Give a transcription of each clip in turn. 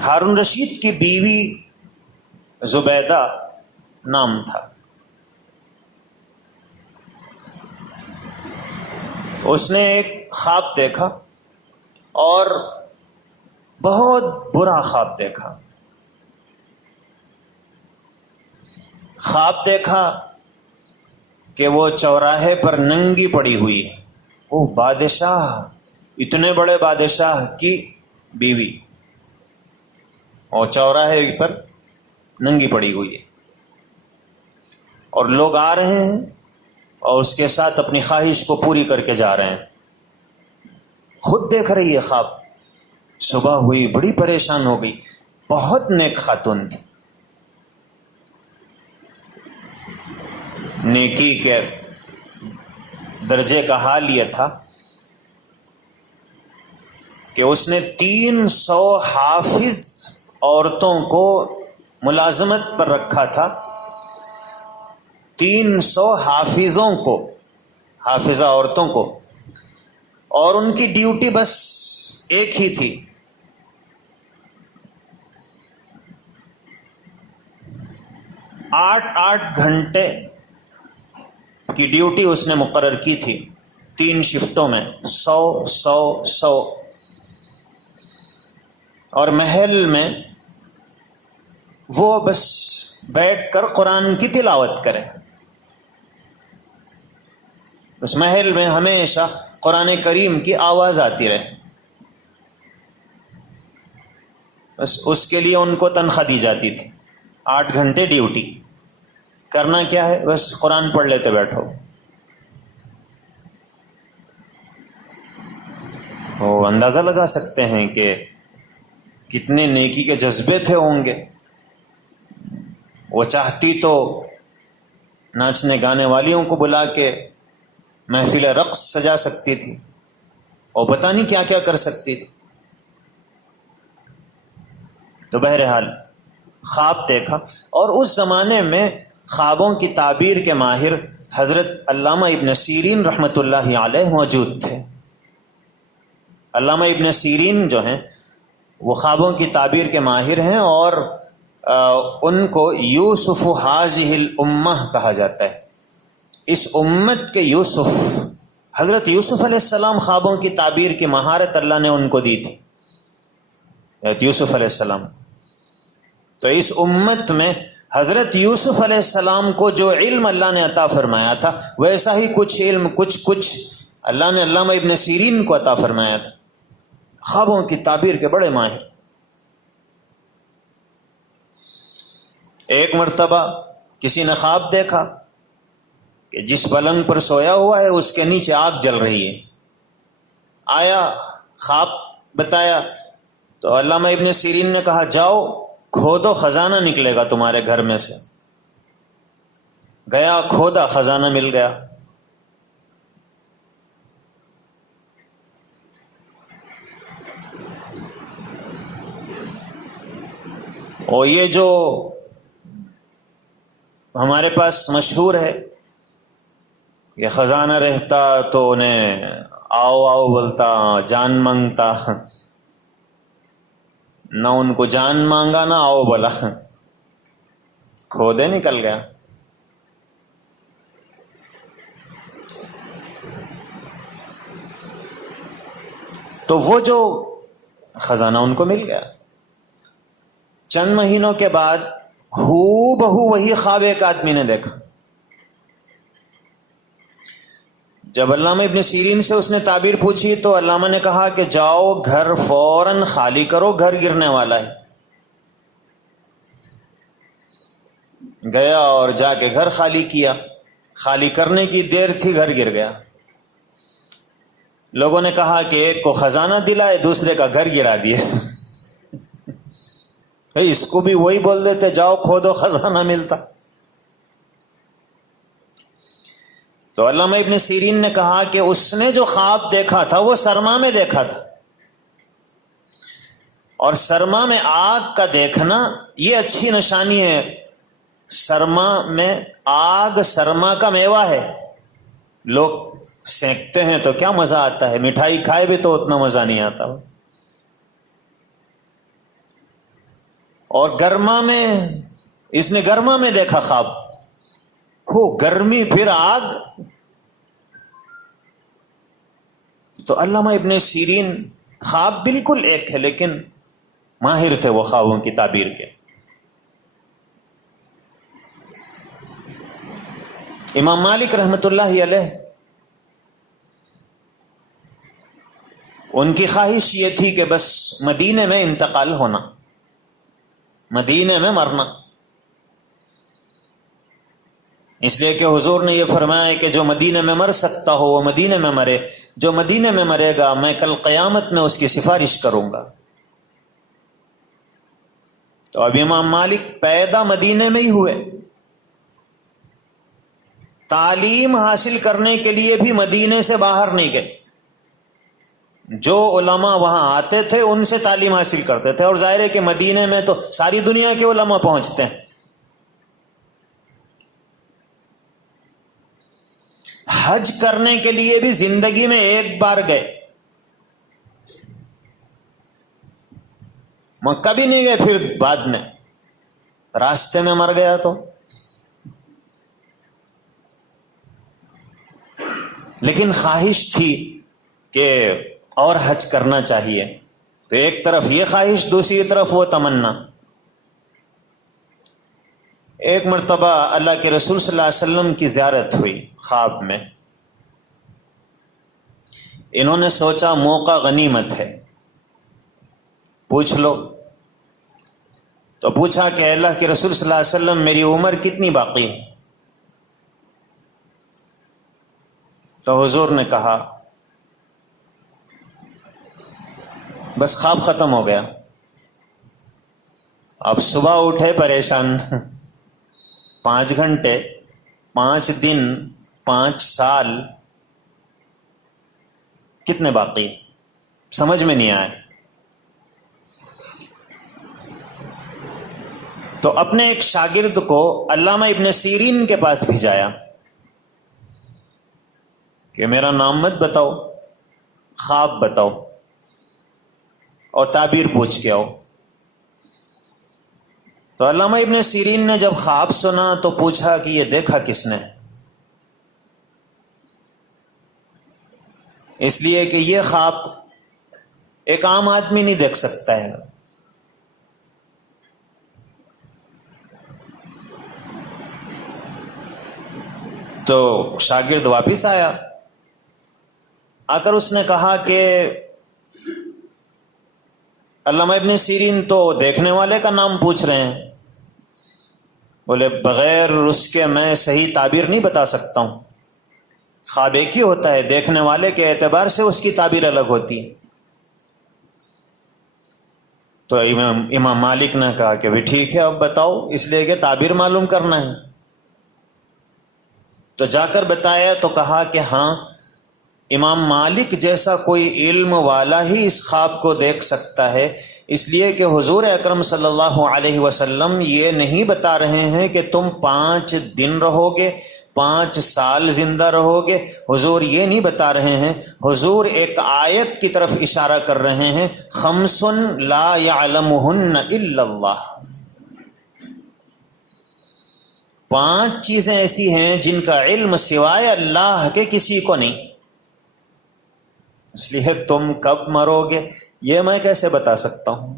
ہارون رشید کی بیوی زبیدہ نام تھا. اس نے ایک خواب دیکھا اور بہت برا خواب دیکھا. خواب دیکھا کہ وہ چوراہے پر ننگی پڑی ہوئی ہے. وہ بادشاہ، اتنے بڑے بادشاہ کی بیوی، اور چوراہے پر ننگی پڑی ہوئی ہے، اور لوگ آ رہے ہیں اور اس کے ساتھ اپنی خواہش کو پوری کر کے جا رہے ہیں. خود دیکھ رہی ہے خواب. صبح ہوئی، بڑی پریشان ہو گئی. بہت نیک خاتون تھی، نیکی کے درجے کا حال یہ تھا کہ اس نے 300 حافظ عورتوں کو ملازمت پر رکھا تھا. 300 حافظوں کو، حافظہ عورتوں کو، اور ان کی ڈیوٹی بس ایک ہی تھی، 8 گھنٹے کی ڈیوٹی اس نے مقرر کی تھی، 3 شفٹوں میں، 100. اور محل میں وہ بس بیٹھ کر قرآن کی تلاوت کرے. اس محل میں ہمیشہ قرآن کریم کی آواز آتی رہے. بس اس کے لیے ان کو تنخواہ دی جاتی تھی. 8 گھنٹے ڈیوٹی، کرنا کیا ہے؟ بس قرآن پڑھ لیتے بیٹھو. وہ اندازہ لگا سکتے ہیں کہ کتنے نیکی کے جذبے تھے ہوں گے. وہ چاہتی تو ناچنے گانے والیوں کو بلا کے محفل رقص سجا سکتی تھی، اور پتہ نہیں کیا کیا کر سکتی تھی. تو بہرحال خواب دیکھا، اور اس زمانے میں خوابوں کی تعبیر کے ماہر حضرت علامہ ابن سیرین رحمۃ اللہ علیہ موجود تھے. علامہ ابن سیرین جو ہیں وہ خوابوں کی تعبیر کے ماہر ہیں، اور ان کو یوسف حاذہ الامہ کہا جاتا ہے. اس امت کے یوسف، حضرت یوسف علیہ السلام خوابوں کی تعبیر کی مہارت اللہ نے ان کو دی تھی، حضرت یوسف علیہ السلام. تو اس امت میں حضرت یوسف علیہ السلام کو جو علم اللہ نے عطا فرمایا تھا، ویسا ہی کچھ علم کچھ اللہ نے علامہ ابن سیرین کو عطا فرمایا تھا. خوابوں کی تعبیر کے بڑے ماہر. ایک مرتبہ کسی نے خواب دیکھا کہ جس پلنگ پر سویا ہوا ہے اس کے نیچے آگ جل رہی ہے. آیا، خواب بتایا، تو علامہ ابن سیرین نے کہا جاؤ کھودو، خزانہ نکلے گا تمہارے گھر میں سے. گیا، کھودا، خزانہ مل گیا. اور یہ جو ہمارے پاس مشہور ہے، یہ خزانہ رہتا تو انہیں آؤ آؤ بولتا، جان مانگتا. نہ ان کو جان مانگا نہ آؤ بولا، کھودے نکل گیا. تو وہ جو خزانہ ان کو مل گیا. چند مہینوں کے بعد ہو بہو وہی خواب ایک آدمی نے دیکھا. جب علامہ ابن سیرین سے اس نے تعبیر پوچھی تو علامہ نے کہا کہ جاؤ گھر فوراً خالی کرو، گھر گرنے والا ہے. گیا اور جا کے گھر خالی کیا. خالی کرنے کی دیر تھی، گھر گر گیا. لوگوں نے کہا کہ ایک کو خزانہ دلائے، دوسرے کا گھر گرا دیا. اس کو بھی وہی بول دیتے جاؤ کھودو، خزانہ ملتا. تو علامہ ابن سیرین نے کہا کہ اس نے جو خواب دیکھا تھا وہ سرما میں دیکھا تھا، اور سرما میں آگ کا دیکھنا یہ اچھی نشانی ہے. سرما میں آگ سرما کا میوہ ہے. لوگ سینکتے ہیں تو کیا مزہ آتا ہے، مٹھائی کھائے بھی تو اتنا مزہ نہیں آتا. اور گرما میں، اس نے گرما میں دیکھا خواب، ہو گرمی پھر آگ. تو علامہ ابن سیرین خواب بالکل ایک ہے لیکن ماہر تھے وہ خوابوں کی تعبیر کے. امام مالک رحمۃ اللہ علیہ، ان کی خواہش یہ تھی کہ بس مدینے میں انتقال ہونا، مدینے میں مرنا. اس لیے کہ حضور نے یہ فرمایا کہ جو مدینے میں مر سکتا ہو وہ مدینے میں مرے، جو مدینے میں مرے گا میں کل قیامت میں اس کی سفارش کروں گا. تو اب امام مالک پیدا مدینے میں ہی ہوئے، تعلیم حاصل کرنے کے لیے بھی مدینے سے باہر نہیں گئے. جو علماء وہاں آتے تھے ان سے تعلیم حاصل کرتے تھے، اور ظاہر ہے کہ مدینے میں تو ساری دنیا کے علماء پہنچتے ہیں. حج کرنے کے لیے بھی زندگی میں ایک بار گئے، مکہ بھی نہیں گئے پھر بعد میں، راستے میں مر گیا تو. لیکن خواہش تھی کہ اور حج کرنا چاہیے، تو ایک طرف یہ خواہش، دوسری طرف وہ تمنا. ایک مرتبہ اللہ کے رسول صلی اللہ علیہ وسلم کی زیارت ہوئی خواب میں. انہوں نے سوچا موقع غنیمت ہے، پوچھ لو. تو پوچھا کہ اللہ کے رسول صلی اللہ علیہ وسلم میری عمر کتنی باقی ہے؟ تو حضور نے کہا بس خواب ختم ہو گیا. اب صبح اٹھے پریشان، 5 گھنٹے، 5 دن، 5 سال کتنے باقی، سمجھ میں نہیں آئے. تو اپنے ایک شاگرد کو علامہ ابن سیرین کے پاس بھیجایا کہ میرا نام مت بتاؤ، خواب بتاؤ اور تعبیر پوچھ کے آؤ. تو علامہ ابن سیرین نے جب خواب سنا تو پوچھا کہ یہ دیکھا کس نے؟ اس لیے کہ یہ خواب ایک عام آدمی نہیں دیکھ سکتا ہے. تو شاگرد واپس آیا، آ کر اس نے کہا کہ علامہ ابن سیرین تو دیکھنے والے کا نام پوچھ رہے ہیں. بولے بغیر اس کے میں صحیح تعبیر نہیں بتا سکتا ہوں. خواب ایک ہی ہوتا ہے، دیکھنے والے کے اعتبار سے اس کی تعبیر الگ ہوتی ہے. تو امام مالک نے کہا کہ بھی ٹھیک ہے اب بتاؤ، اس لیے کہ تعبیر معلوم کرنا ہے. تو جا کر بتایا تو کہا کہ ہاں امام مالک جیسا کوئی علم والا ہی اس خواب کو دیکھ سکتا ہے، اس لیے کہ حضور اکرم صلی اللہ علیہ وسلم یہ نہیں بتا رہے ہیں کہ تم 5 دن رہو گے، 5 سال زندہ رہو گے. حضور یہ نہیں بتا رہے ہیں، حضور ایک آیت کی طرف اشارہ کر رہے ہیں، 5 لا يعلمهن الا اللہ. 5 چیزیں ایسی ہیں جن کا علم سوائے اللہ کے کسی کو نہیں، اس لیے تم کب مرو گے یہ میں کیسے بتا سکتا ہوں.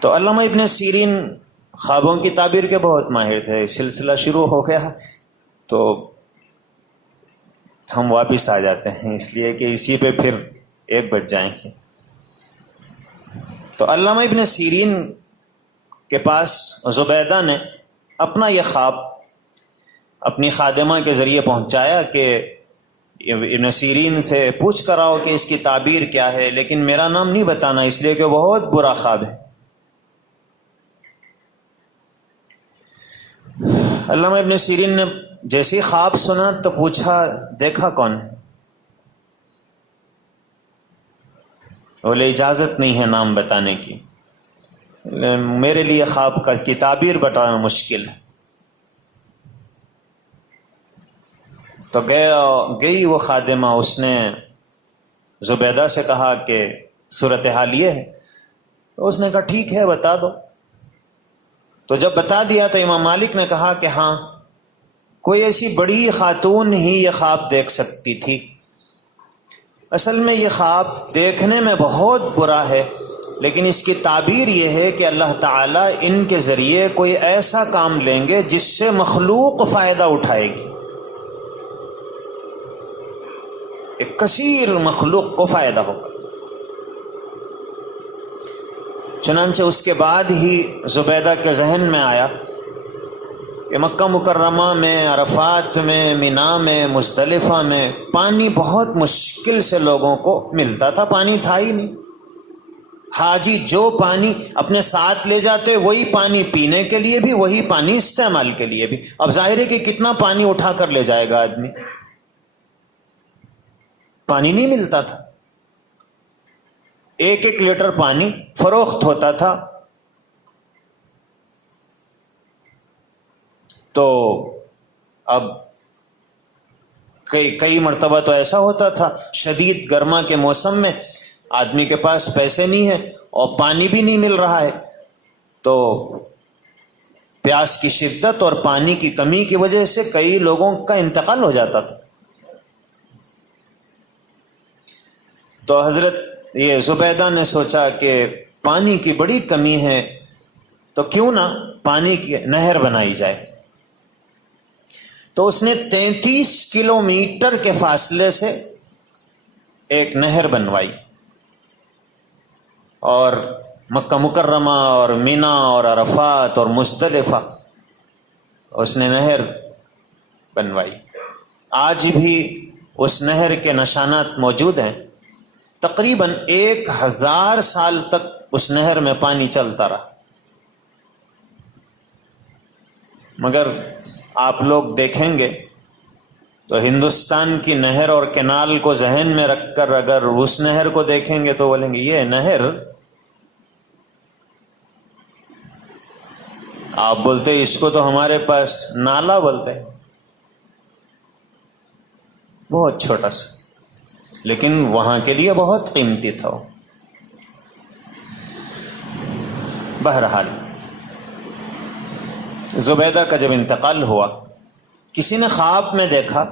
تو علامہ ابن سیرین خوابوں کی تعبیر کے بہت ماہر تھے. سلسلہ شروع ہو گیا تو ہم واپس آ جاتے ہیں، اس لیے کہ اسی پہ پھر 1 بج جائیں گے. تو علامہ ابن سیرین کے پاس زبیدہ نے اپنا یہ خواب اپنی خادمہ کے ذریعے پہنچایا کہ ابن سیرین سے پوچھ کر آؤ کہ اس کی تعبیر کیا ہے، لیکن میرا نام نہیں بتانا اس لیے کہ بہت برا خواب ہے. علامہ ابن سیرین نے جیسے خواب سنا تو پوچھا دیکھا کون؟ بولے اجازت نہیں ہے نام بتانے کی، میرے لیے خواب کی تعبیر بتانا مشکل ہے. تو گئی وہ خادمہ، اس نے زبیدہ سے کہا کہ صورتحال یہ ہے، تو اس نے کہا ٹھیک ہے بتا دو۔ تو جب بتا دیا تو امام مالک نے کہا کہ ہاں، کوئی ایسی بڑی خاتون ہی یہ خواب دیکھ سکتی تھی۔ اصل میں یہ خواب دیکھنے میں بہت برا ہے، لیکن اس کی تعبیر یہ ہے کہ اللہ تعالیٰ ان کے ذریعے کوئی ایسا کام لیں گے جس سے مخلوق فائدہ اٹھائے گی، ایک کثیر مخلوق کو فائدہ ہوگا۔ چنانچہ اس کے بعد ہی زبیدہ کے ذہن میں آیا کہ مکہ مکرمہ میں، عرفات میں، مینا میں، مزدلفہ میں پانی بہت مشکل سے لوگوں کو ملتا تھا، پانی تھا ہی نہیں۔ حاجی جو پانی اپنے ساتھ لے جاتے وہی پانی پینے کے لیے بھی، وہی پانی استعمال کے لیے بھی۔ اب ظاہر ہے کہ کتنا پانی اٹھا کر لے جائے گا آدمی، پانی نہیں ملتا تھا۔ ایک ایک لیٹر پانی فروخت ہوتا تھا، تو اب کئی مرتبہ تو ایسا ہوتا تھا شدید گرما کے موسم میں آدمی کے پاس پیسے نہیں ہیں اور پانی بھی نہیں مل رہا ہے، تو پیاس کی شدت اور پانی کی کمی کی وجہ سے کئی لوگوں کا انتقال ہو جاتا تھا۔ تو حضرت یہ زبیدہ نے سوچا کہ پانی کی بڑی کمی ہے، تو کیوں نہ پانی کی نہر بنائی جائے۔ تو اس نے 33 کلومیٹر کے فاصلے سے ایک نہر بنوائی، اور مکہ مکرمہ اور مینا اور عرفات اور مزدلفہ اس نے نہر بنوائی۔ آج بھی اس نہر کے نشانات موجود ہیں۔ تقریباً 1000 سال تک اس نہر میں پانی چلتا رہا، مگر آپ لوگ دیکھیں گے تو ہندوستان کی نہر اور کینال کو ذہن میں رکھ کر اگر اس نہر کو دیکھیں گے تو بولیں گے یہ نہر، آپ بولتے اس کو تو ہمارے پاس نالا بولتے ہیں، بہت چھوٹا سا، لیکن وہاں کے لیے بہت قیمتی تھا وہ۔ بہرحال زبیدہ کا جب انتقال ہوا، کسی نے خواب میں دیکھا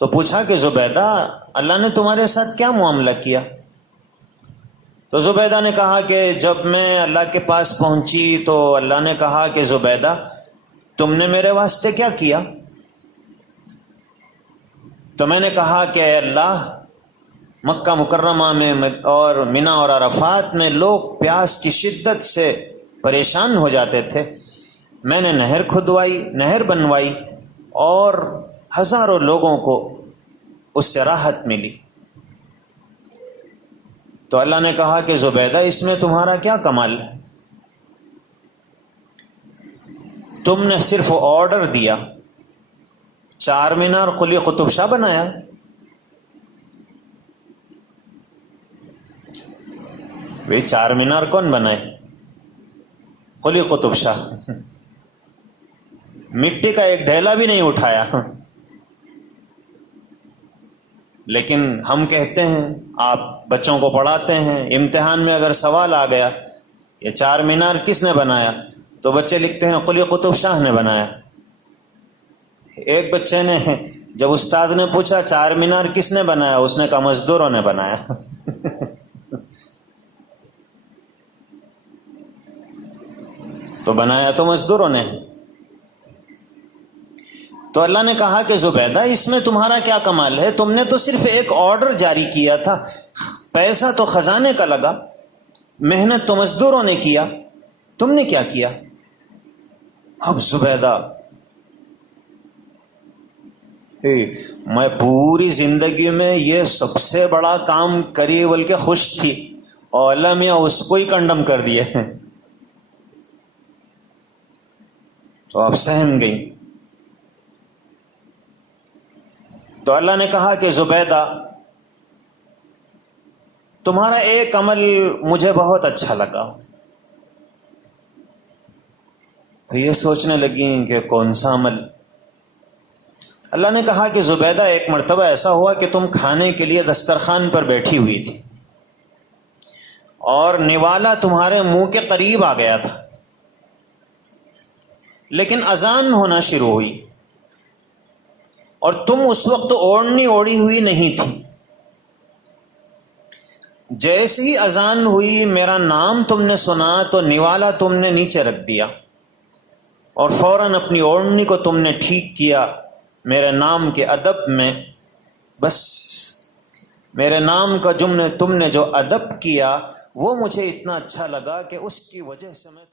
تو پوچھا کہ زبیدہ اللہ نے تمہارے ساتھ کیا معاملہ کیا؟ تو زبیدہ نے کہا کہ جب میں اللہ کے پاس پہنچی تو اللہ نے کہا کہ زبیدہ تم نے میرے واسطے کیا کیا؟ تو میں نے کہا کہ اے اللہ، مکہ مکرمہ میں اور مینا اور عرفات میں لوگ پیاس کی شدت سے پریشان ہو جاتے تھے، میں نے نہر کھدوائی، نہر بنوائی، اور ہزاروں لوگوں کو اس سے راحت ملی۔ تو اللہ نے کہا کہ زبیدہ اس میں تمہارا کیا کمال ہے؟ تم نے صرف آرڈر دیا، چار مینار قلی قطب شاہ بنایا۔ بھئی چار مینار کون بنائے؟ قلی قطب شاہ، مٹی کا ایک ڈھیلا بھی نہیں اٹھایا۔ لیکن ہم کہتے ہیں، آپ بچوں کو پڑھاتے ہیں، امتحان میں اگر سوال آ گیا یہ چار مینار کس نے بنایا، تو بچے لکھتے ہیں قلی قطب شاہ نے بنایا۔ ایک بچے نے جب استاذ نے پوچھا چار مینار کس نے بنایا، اس نے کہا مزدوروں نے بنایا۔ تو بنایا تو مزدوروں نے۔ تو اللہ نے کہا کہ زبیدہ اس میں تمہارا کیا کمال ہے؟ تم نے تو صرف ایک آرڈر جاری کیا تھا، پیسہ تو خزانے کا لگا، محنت تو مزدوروں نے کیا، تم نے کیا کیا؟ اب زبیدہ میں پوری زندگی میں یہ سب سے بڑا کام کری بلکہ خوش تھی، اور اللہ میاں اس کو ہی کنڈم کر دیے، تو اب سہم گئی۔ تو اللہ نے کہا کہ زبیدہ تمہارا ایک عمل مجھے بہت اچھا لگا۔ تو یہ سوچنے لگی کہ کون سا عمل؟ اللہ نے کہا کہ زبیدہ ایک مرتبہ ایسا ہوا کہ تم کھانے کے لیے دسترخوان پر بیٹھی ہوئی تھی اور نوالا تمہارے منہ کے قریب آ گیا تھا، لیکن اذان ہونا شروع ہوئی اور تم اس وقت اوڑھنی اوڑھی ہوئی نہیں تھی۔ جیسے ہی اذان ہوئی میرا نام تم نے سنا تو نوالا تم نے نیچے رکھ دیا اور فوراً اپنی اوڑھنی کو تم نے ٹھیک کیا میرے نام کے ادب میں۔ بس میرے نام کا تم نے جو ادب کیا وہ مجھے اتنا اچھا لگا کہ اس کی وجہ سے میں